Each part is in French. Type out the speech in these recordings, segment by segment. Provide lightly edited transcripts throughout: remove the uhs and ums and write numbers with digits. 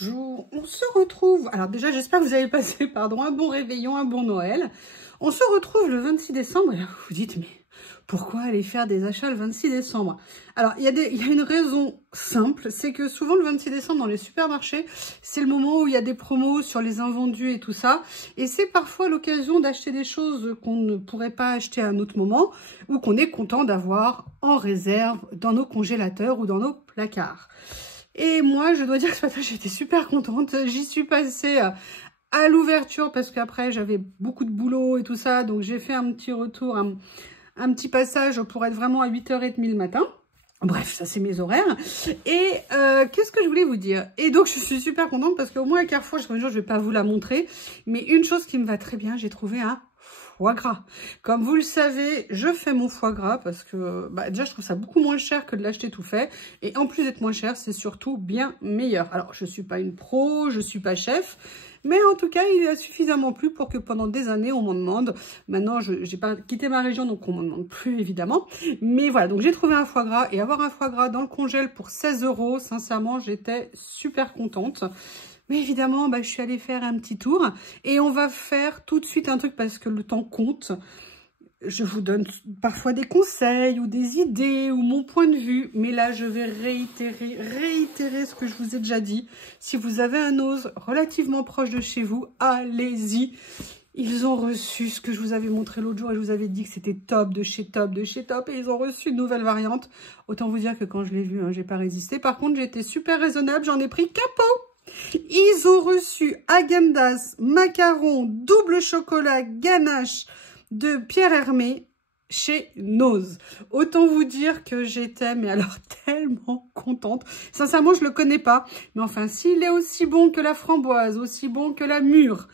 Bonjour, on se retrouve. Alors déjà, j'espère que vous avez passé un bon réveillon, un bon Noël. On se retrouve le 26 décembre et là, vous vous dites, mais pourquoi aller faire des achats le 26 décembre? Alors, il y a une raison simple, c'est que souvent le 26 décembre dans les supermarchés, c'est le moment où il y a des promos sur les invendus et tout ça. Et c'est parfois l'occasion d'acheter des choses qu'on ne pourrait pas acheter à un autre moment ou qu'on est content d'avoir en réserve dans nos congélateurs ou dans nos placards. Et moi, je dois dire que ce matin, j'étais super contente. J'y suis passée à l'ouverture parce qu'après, j'avais beaucoup de boulot et tout ça. Donc, j'ai fait un petit retour, un petit passage pour être vraiment à 8h30 le matin. Bref, ça, c'est mes horaires. Et qu'est-ce que je voulais vous dire? Et donc, je suis super contente parce qu'au moins, à Carrefour, je ne vais pas vous la montrer. Mais une chose qui me va très bien, j'ai trouvé un foie gras. Comme vous le savez, je fais mon foie gras parce que déjà je trouve ça beaucoup moins cher que de l'acheter tout fait. Et en plus d'être moins cher, c'est surtout bien meilleur. Alors je suis pas une pro, je suis pas chef, mais en tout cas il a suffisamment plu pour que pendant des années on m'en demande. Maintenant je n'ai pas quitté ma région donc on m'en demande plus évidemment. Mais voilà, donc j'ai trouvé un foie gras et avoir un foie gras dans le congèle pour 16 €, sincèrement j'étais super contente. Mais évidemment, je suis allée faire un petit tour et on va faire tout de suite un truc parce que le temps compte. Je vous donne parfois des conseils ou des idées ou mon point de vue. Mais là, je vais réitérer ce que je vous ai déjà dit. Si vous avez un Nose relativement proche de chez vous, allez-y. Ils ont reçu ce que je vous avais montré l'autre jour et je vous avais dit que c'était top de chez top de chez top. Et ils ont reçu une nouvelle variante. Autant vous dire que quand je l'ai vu, j'ai pas résisté. Par contre, j'ai été super raisonnable. J'en ai pris qu'un pot. Ils ont reçu Häagen-Dazs, macaron, double chocolat, ganache de Pierre Hermé chez Nose. Autant vous dire que j'étais, mais alors tellement contente. Sincèrement, je le connais pas. Mais enfin, s'il est aussi bon que la framboise, aussi bon que la mûre,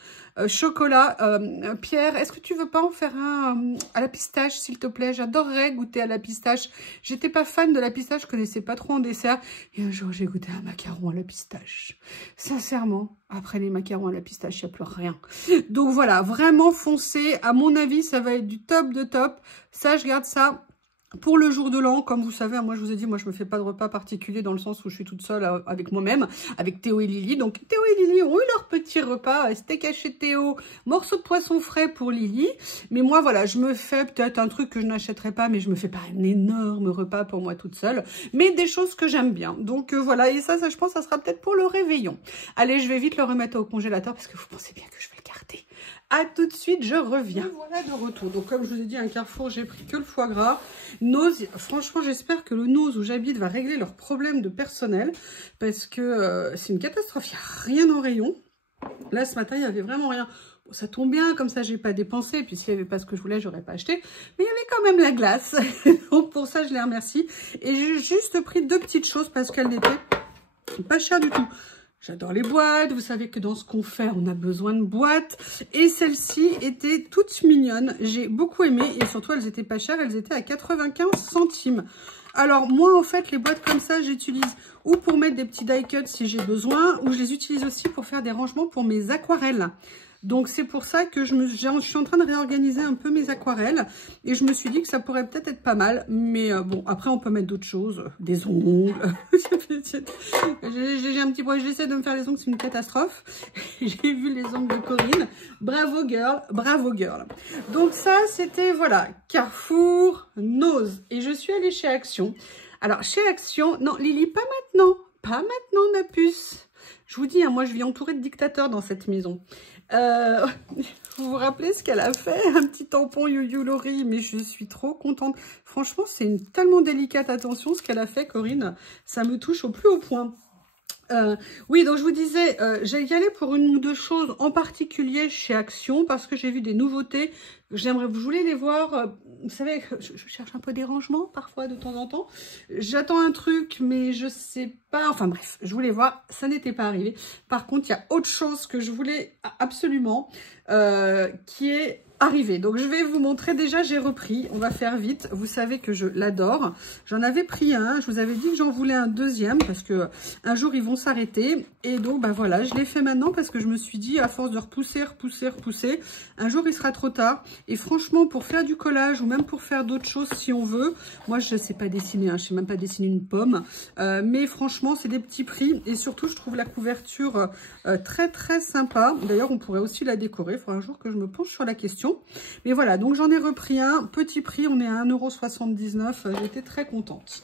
chocolat, Pierre, est-ce que tu veux pas en faire un à la pistache, s'il te plaît? J'adorerais goûter à la pistache. J'étais pas fan de la pistache, je connaissais pas trop en dessert. Et un jour, j'ai goûté un macaron à la pistache. Sincèrement, après les macarons à la pistache, il n'y a plus rien. Donc voilà, vraiment foncez. À mon avis, ça va être du top de top. Ça, je garde ça pour le jour de l'an. Comme vous savez, moi je vous ai dit, moi je me fais pas de repas particulier dans le sens où je suis toute seule avec moi-même, avec Théo et Lily. Donc Théo et Lily ont eu leur petit repas, steak haché Théo, morceau de poisson frais pour Lily. Mais moi voilà, je me fais peut-être un truc que je n'achèterai pas, mais je me fais pas un énorme repas pour moi toute seule. Mais des choses que j'aime bien. Donc voilà, et ça je pense ça sera peut-être pour le réveillon. Allez, je vais vite le remettre au congélateur parce que vous pensez bien que je vais le garder. A tout de suite, je reviens. Et voilà de retour. Donc comme je vous ai dit, un Carrefour, j'ai pris que le foie gras. Nose, franchement, j'espère que le Nose où j'habite va régler leurs problèmes de personnel. Parce que c'est une catastrophe, il n'y a rien en rayon. Là, ce matin, il n'y avait vraiment rien. Bon, ça tombe bien, comme ça, j'ai pas dépensé. Et puis s'il n'y avait pas ce que je voulais, j'aurais pas acheté. Mais il y avait quand même la glace. Donc pour ça, je les remercie. Et j'ai juste pris deux petites choses parce qu'elles n'étaient pas chères du tout. J'adore les boîtes, vous savez que dans ce qu'on fait, on a besoin de boîtes. Et celles-ci étaient toutes mignonnes, j'ai beaucoup aimé. Et surtout, elles étaient pas chères, elles étaient à 95 centimes. Alors moi, en fait, les boîtes comme ça, j'utilise ou pour mettre des petits die cuts si j'ai besoin, ou je les utilise aussi pour faire des rangements pour mes aquarelles. Donc c'est pour ça que je suis en train de réorganiser un peu mes aquarelles. Et je me suis dit que ça pourrait peut-être être pas mal. Mais bon, après on peut mettre d'autres choses. Des ongles. J'ai un petit problème. J'essaie de me faire les ongles, c'est une catastrophe. J'ai vu les ongles de Corinne. Bravo girl, bravo girl. Donc ça c'était, voilà, Carrefour, Nose. Et je suis allée chez Action. Alors chez Action, non Lily, pas maintenant. Pas maintenant ma puce. Je vous dis, hein, moi je vis entourée de dictateurs dans cette maison. Vous vous rappelez ce qu'elle a fait? Un petit tampon You Laurie, mais je suis trop contente. Franchement, c'est une tellement délicate attention ce qu'elle a fait, Corinne. Ça me touche au plus haut point. Oui, donc je vous disais, j'ai y aller pour une ou deux choses en particulier chez Action parce que j'ai vu des nouveautés. Je voulais les voir. Vous savez, je cherche un peu des rangements parfois de temps en temps. J'attends un truc, mais je sais pas. Enfin bref, je voulais voir. Ça n'était pas arrivé. Par contre, il y a autre chose que je voulais absolument, qui est arrivé. Donc je vais vous montrer. Déjà j'ai repris, on va faire vite. Vous savez que je l'adore. J'en avais pris un, je vous avais dit que j'en voulais un deuxième parce que un jour ils vont s'arrêter. Et donc voilà, je l'ai fait maintenant parce que je me suis dit à force de repousser, un jour il sera trop tard. Et franchement, pour faire du collage ou même pour faire d'autres choses si on veut, moi je sais pas dessiner, je sais même pas dessiner une pomme, mais franchement franchement, c'est des petits prix. Et surtout, je trouve la couverture très, très sympa. D'ailleurs, on pourrait aussi la décorer. Il faudra un jour que je me penche sur la question. Mais voilà, donc j'en ai repris un. Petit prix, on est à 1,79 €. J'étais très contente.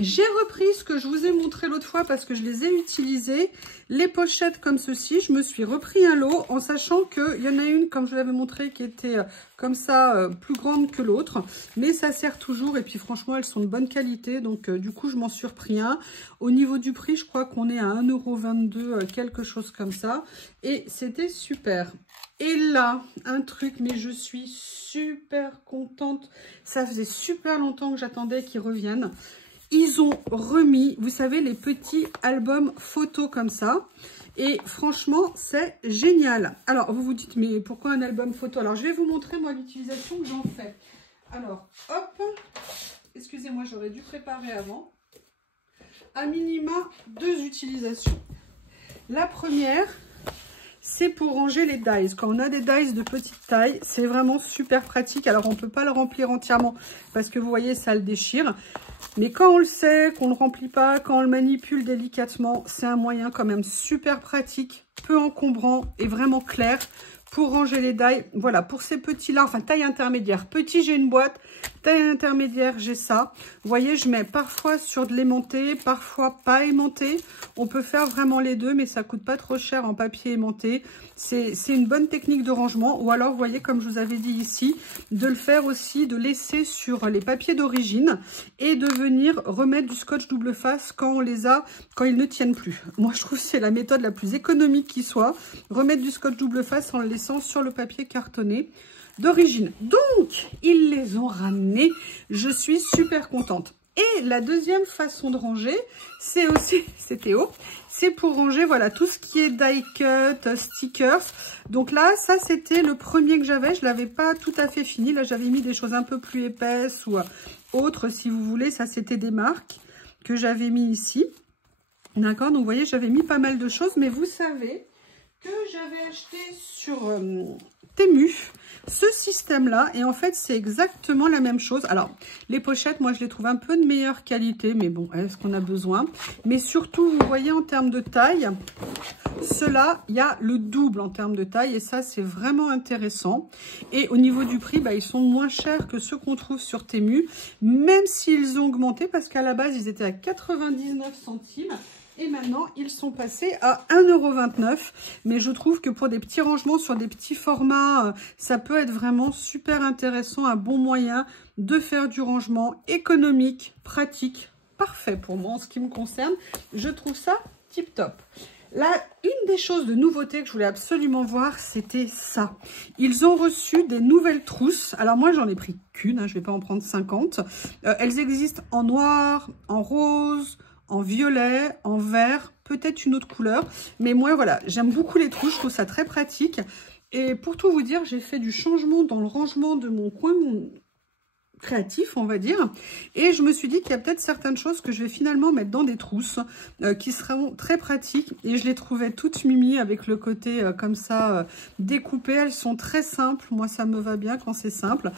J'ai repris ce que je vous ai montré l'autre fois parce que je les ai utilisés. Les pochettes comme ceci, je me suis repris un lot en sachant qu'il y en a une, comme je vous l'avais montré, qui était comme ça, plus grande que l'autre. Mais ça sert toujours et puis franchement, elles sont de bonne qualité. Donc du coup, je m'en suis repris un. Au niveau du prix, je crois qu'on est à 1,22 €, quelque chose comme ça. Et c'était super. Et là, un truc, mais je suis super contente. Ça faisait super longtemps que j'attendais qu'ils reviennent. Ils ont remis, vous savez, les petits albums photos comme ça. Et franchement, c'est génial. Alors, vous vous dites, mais pourquoi un album photo? Alors, je vais vous montrer, moi, l'utilisation que j'en fais. Alors, hop. Excusez-moi, j'aurais dû préparer avant. À minima, 2 utilisations. La première, c'est pour ranger les dies. Quand on a des dies de petite taille, c'est vraiment super pratique. Alors, on ne peut pas le remplir entièrement parce que vous voyez, ça le déchire. Mais quand on le sait, qu'on ne le remplit pas, quand on le manipule délicatement, c'est un moyen quand même super pratique, peu encombrant et vraiment clair pour ranger les die. Voilà, pour ces petits-là, enfin taille intermédiaire. Petit, j'ai une boîte. Taille intermédiaire, j'ai ça. Vous voyez, je mets parfois sur de l'aimanté, parfois pas aimanté. On peut faire vraiment les deux, mais ça coûte pas trop cher en papier aimanté. C'est une bonne technique de rangement. Ou alors, vous voyez, comme je vous avais dit ici, de le faire aussi, de laisser sur les papiers d'origine et de venir remettre du scotch double face quand on les a, quand ils ne tiennent plus. Moi, je trouve que c'est la méthode la plus économique qui soit. Remettre du scotch double face en le laissant sur le papier cartonné d'origine. Donc, ils les ont ramenés. Je suis super contente. Et la deuxième façon de ranger, c'est aussi, c'est Théo, c'est pour ranger, voilà, tout ce qui est die cut, stickers. Donc là, ça, c'était le premier que j'avais. Je l'avais pas tout à fait fini. Là, j'avais mis des choses un peu plus épaisses ou autres, si vous voulez. Ça, c'était des marques que j'avais mis ici. D'accord? Donc, vous voyez, j'avais mis pas mal de choses. Mais vous savez que j'avais acheté sur Temu ce système-là. Et en fait, c'est exactement la même chose. Alors, les pochettes, moi, je les trouve un peu de meilleure qualité. Mais bon, est-ce qu'on a besoin? Mais surtout, vous voyez, en termes de taille, ceux-là, il y a le double en termes de taille. Et ça, c'est vraiment intéressant. Et au niveau du prix, bah, ils sont moins chers que ceux qu'on trouve sur Temu. Même s'ils ont augmenté, parce qu'à la base, ils étaient à 99 centimes. Et maintenant, ils sont passés à 1,29 €. Mais je trouve que pour des petits rangements sur des petits formats, ça peut être vraiment super intéressant, un bon moyen de faire du rangement économique, pratique, parfait pour moi en ce qui me concerne. Je trouve ça tip top. Là, une des choses de nouveauté que je voulais absolument voir, c'était ça. Ils ont reçu des nouvelles trousses. Alors moi, j'en ai pris qu'une, hein, je ne vais pas en prendre 50. Elles existent en noir, en rose, en violet, en vert, peut-être une autre couleur. Mais moi, voilà, j'aime beaucoup les trousses, je trouve ça très pratique. Et pour tout vous dire, j'ai fait du changement dans le rangement de mon coin créatif, on va dire. Et je me suis dit qu'il y a peut-être certaines choses que je vais finalement mettre dans des trousses qui seront très pratiques. Et je les trouvais toutes mimi avec le côté comme ça découpé. Elles sont très simples. Moi, ça me va bien quand c'est simple.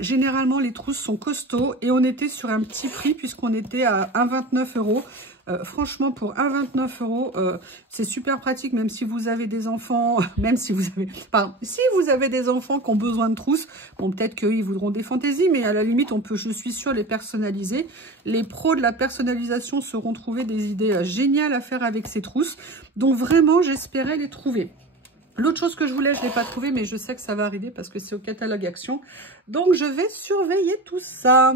Généralement, les trousses sont costauds et on était sur un petit prix puisqu'on était à 1,29 €. Franchement, pour 1,29 €, c'est super pratique, même si vous avez des enfants, même si vous avez, pardon, si vous avez des enfants qui ont besoin de trousses, bon, peut-être qu'ils voudront des fantaisies, mais à la limite, on peut, je suis sûre, les personnaliser. Les pros de la personnalisation sauront trouver des idées géniales à faire avec ces trousses. Donc vraiment, j'espérais les trouver. L'autre chose que je voulais, je ne l'ai pas trouvé, mais je sais que ça va arriver parce que c'est au catalogue Action. Donc, je vais surveiller tout ça.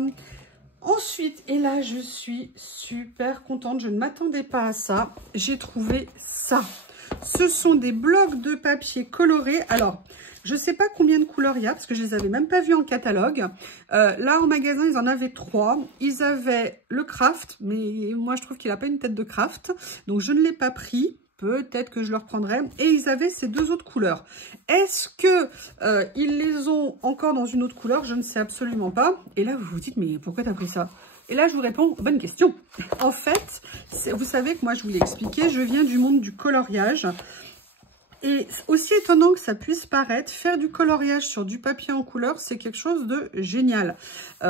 Ensuite, et là, je suis super contente. Je ne m'attendais pas à ça. J'ai trouvé ça. Ce sont des blocs de papier colorés. Alors, je ne sais pas combien de couleurs il y a parce que je ne les avais même pas vus en catalogue. Là, en magasin, ils en avaient 3. Ils avaient le craft, mais moi, je trouve qu'il n'a pas une tête de craft. Donc, je ne l'ai pas pris. Peut-être que je le reprendrai. Et ils avaient ces 2 autres couleurs. Est-ce que ils les ont encore dans une autre couleur? Je ne sais absolument pas. Et là, vous vous dites, mais pourquoi tu as pris ça? Et là, je vous réponds, bonne question. En fait, vous savez que moi, je vous l'ai expliqué, je viens du monde du coloriage. Et aussi étonnant que ça puisse paraître, faire du coloriage sur du papier en couleur, c'est quelque chose de génial.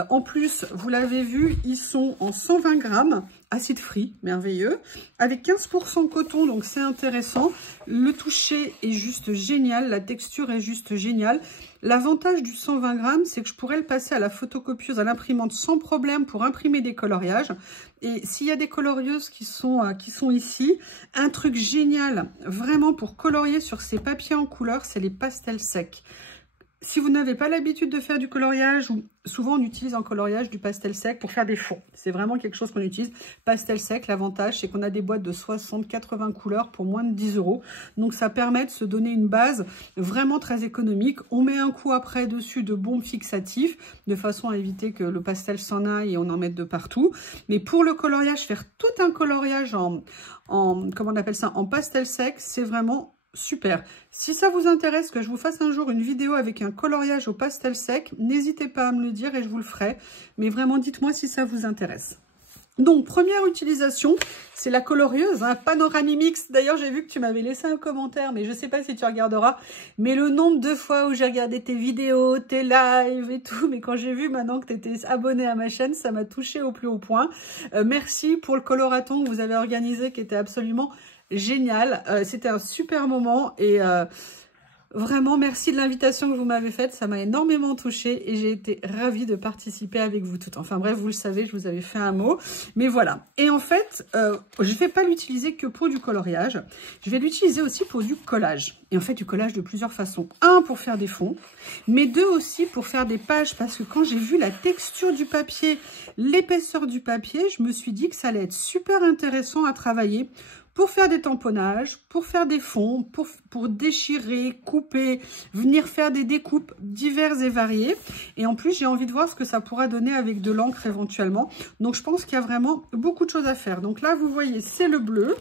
En plus, vous l'avez vu, ils sont en 120 grammes. acide free, merveilleux, avec 15% coton, donc c'est intéressant. Le toucher est juste génial, la texture est juste géniale. L'avantage du 120 grammes, c'est que je pourrais le passer à la photocopieuse, à l'imprimante sans problème pour imprimer des coloriages. Et s'il y a des colorieuses qui sont ici, un truc génial, vraiment pour colorier sur ces papiers en couleur, c'est les pastels secs. Si vous n'avez pas l'habitude de faire du coloriage, ou souvent on utilise en coloriage du pastel sec pour faire des fonds. C'est vraiment quelque chose qu'on utilise. Pastel sec, l'avantage c'est qu'on a des boîtes de 60-80 couleurs pour moins de 10 €. Donc ça permet de se donner une base vraiment très économique. On met un coup après dessus de bombes fixatifs, de façon à éviter que le pastel s'en aille et on en mette de partout. Mais pour le coloriage, faire tout un coloriage comment on appelle ça, en pastel sec, c'est vraiment super. Si ça vous intéresse que je vous fasse un jour une vidéo avec un coloriage au pastel sec, n'hésitez pas à me le dire et je vous le ferai. Mais vraiment, dites-moi si ça vous intéresse. Donc, première utilisation, c'est la colorieuse, hein, Panoramimix. D'ailleurs, j'ai vu que tu m'avais laissé un commentaire, mais je ne sais pas si tu regarderas. Mais le nombre de fois où j'ai regardé tes vidéos, tes lives et tout, mais quand j'ai vu maintenant que tu étais abonné à ma chaîne, ça m'a touché au plus haut point. Merci pour le coloraton que vous avez organisé, qui était absolument génial. C'était un super moment et vraiment merci de l'invitation que vous m'avez faite, ça m'a énormément touchée et j'ai été ravie de participer avec vous toutes. Enfin bref, vous le savez, je vous avais fait un mot, mais voilà. Et en fait, je ne vais pas l'utiliser que pour du coloriage, je vais l'utiliser aussi pour du collage. Et en fait, du collage de plusieurs façons. Un, pour faire des fonds, mais deux aussi pour faire des pages, parce que quand j'ai vu la texture du papier, l'épaisseur du papier, je me suis dit que ça allait être super intéressant à travailler pour faire des tamponnages, pour faire des fonds, pour déchirer, couper, venir faire des découpes diverses et variées. Et en plus, j'ai envie de voir ce que ça pourra donner avec de l'encre éventuellement. Donc, je pense qu'il y a vraiment beaucoup de choses à faire. Donc là, vous voyez, c'est le bleu.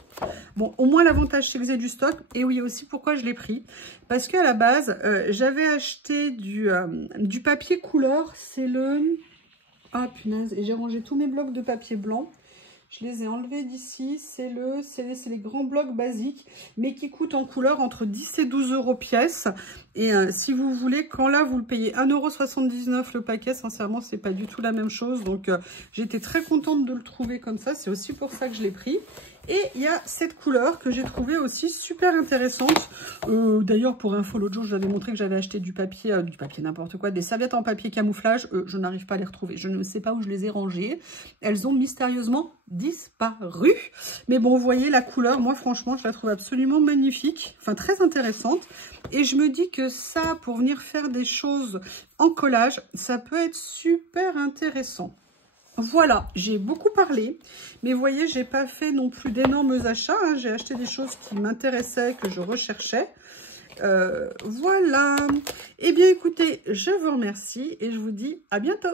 Bon, au moins, l'avantage, c'est que j'ai du stock. Et oui, aussi, pourquoi je l'ai pris? Parce qu'à la base, j'avais acheté du papier couleur. C'est le... Ah, punaise. Et j'ai rangé tous mes blocs de papier blanc. Je les ai enlevés d'ici, c'est les grands blocs basiques, mais qui coûtent en couleur entre 10 et 12 € pièce. Et si vous voulez, quand là, vous le payez 1,79 € le paquet, sincèrement, c'est pas du tout la même chose. Donc, j'étais très contente de le trouver comme ça. C'est aussi pour ça que je l'ai pris. Et il y a cette couleur que j'ai trouvée aussi super intéressante. D'ailleurs, pour info, l'autre jour, je vous avais montré que j'avais acheté du papier n'importe quoi, des serviettes en papier camouflage. Je n'arrive pas à les retrouver. Je ne sais pas où je les ai rangées. Elles ont mystérieusement disparu. Mais bon, vous voyez la couleur, moi, franchement, je la trouve absolument magnifique. Enfin, très intéressante. Et je me dis que ça, pour venir faire des choses en collage, ça peut être super intéressant. Voilà, j'ai beaucoup parlé, mais vous voyez, j'ai pas fait non plus d'énormes achats, hein. J'ai acheté des choses qui m'intéressaient, que je recherchais. Voilà. Eh bien, écoutez, je vous remercie et je vous dis à bientôt.